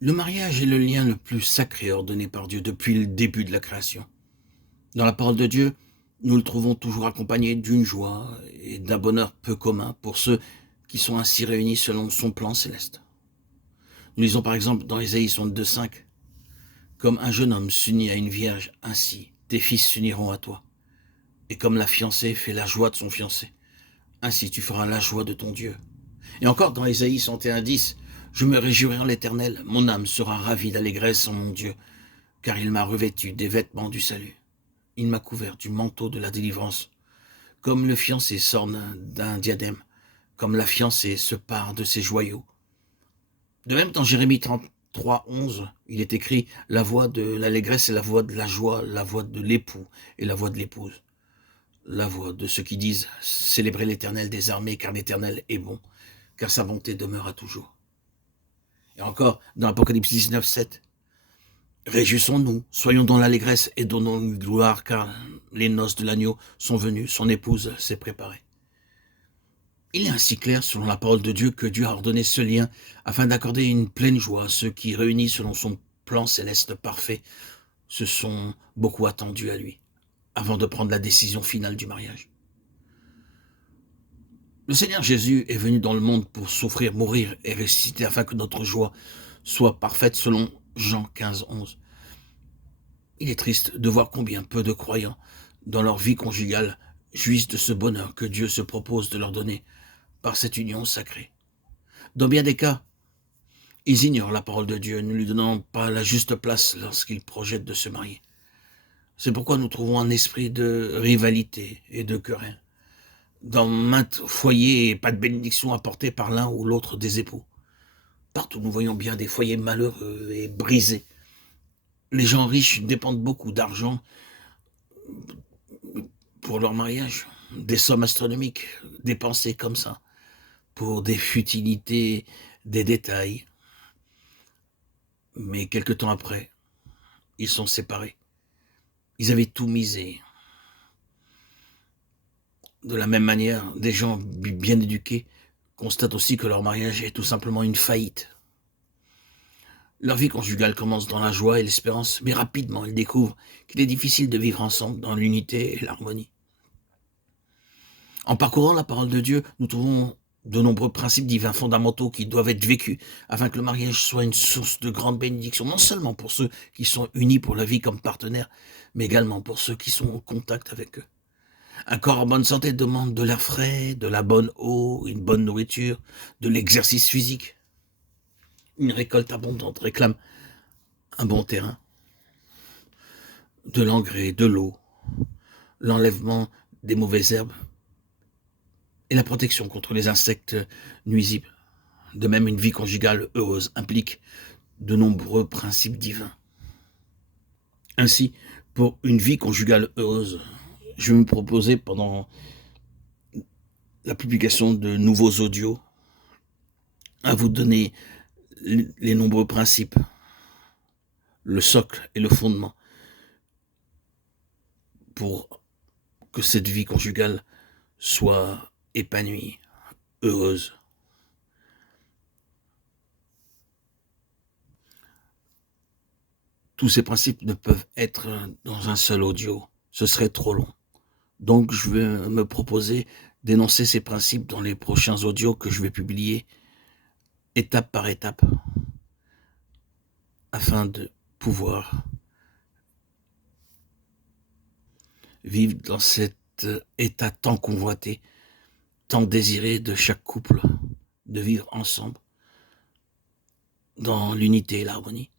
Le mariage est le lien le plus sacré ordonné par Dieu depuis le début de la création. Dans la parole de Dieu, nous le trouvons toujours accompagné d'une joie et d'un bonheur peu commun pour ceux qui sont ainsi réunis selon son plan céleste. Nous lisons par exemple dans Ésaïe 62,5 comme un jeune homme s'unit à une vierge, ainsi tes fils s'uniront à toi. Et comme la fiancée fait la joie de son fiancé, ainsi tu feras la joie de ton Dieu. Et encore dans Ésaïe 61,10 je me réjouirai en l'Éternel, mon âme sera ravie d'allégresse en mon Dieu, car il m'a revêtu des vêtements du salut. Il m'a couvert du manteau de la délivrance, comme le fiancé s'orne d'un diadème, comme la fiancée se pare de ses joyaux. De même, dans Jérémie 33,11, il est écrit « La voix de l'allégresse est la voix de la joie, la voix de l'époux et la voix de l'épouse. La voix de ceux qui disent « Célébrez l'Éternel des armées, car l'Éternel est bon, car sa bonté demeure à toujours. » Et encore, dans Apocalypse 19,7, réjouissons-nous, soyons dans l'allégresse et donnons-lui gloire, car les noces de l'agneau sont venues, son épouse s'est préparée. Il est ainsi clair, selon la parole de Dieu, que Dieu a ordonné ce lien afin d'accorder une pleine joie à ceux qui, réunis selon son plan céleste parfait, se sont beaucoup attendus à lui, avant de prendre la décision finale du mariage. Le Seigneur Jésus est venu dans le monde pour souffrir, mourir et ressusciter afin que notre joie soit parfaite selon Jean 15,11. Il est triste de voir combien peu de croyants, dans leur vie conjugale, jouissent de ce bonheur que Dieu se propose de leur donner par cette union sacrée. Dans bien des cas, ils ignorent la parole de Dieu, ne lui donnant pas la juste place lorsqu'ils projettent de se marier. C'est pourquoi nous trouvons un esprit de rivalité et de querelle. Dans maintes foyers, pas de bénédiction apportée par l'un ou l'autre des époux. Partout, nous voyons bien des foyers malheureux et brisés. Les gens riches dépendent beaucoup d'argent pour leur mariage, des sommes astronomiques dépensées comme ça, pour des futilités, des détails. Mais quelque temps après, ils sont séparés. Ils avaient tout misé. De la même manière, des gens bien éduqués constatent aussi que leur mariage est tout simplement une faillite. Leur vie conjugale commence dans la joie et l'espérance, mais rapidement ils découvrent qu'il est difficile de vivre ensemble dans l'unité et l'harmonie. En parcourant la parole de Dieu, nous trouvons de nombreux principes divins fondamentaux qui doivent être vécus afin que le mariage soit une source de grande bénédiction, non seulement pour ceux qui sont unis pour la vie comme partenaires, mais également pour ceux qui sont en contact avec eux. Un corps en bonne santé demande de l'air frais, de la bonne eau, une bonne nourriture, de l'exercice physique. Une récolte abondante réclame un bon terrain, de l'engrais, de l'eau, l'enlèvement des mauvaises herbes et la protection contre les insectes nuisibles. De même, une vie conjugale heureuse implique de nombreux principes divins. Ainsi, pour une vie conjugale heureuse, je vais me proposer pendant la publication de nouveaux audios à vous donner les nombreux principes, le socle et le fondement pour que cette vie conjugale soit épanouie, heureuse. Tous ces principes ne peuvent être dans un seul audio, ce serait trop long. Donc je vais me proposer d'énoncer ces principes dans les prochains audios que je vais publier, étape par étape, afin de pouvoir vivre dans cet état tant convoité, tant désiré de chaque couple, de vivre ensemble dans l'unité et l'harmonie.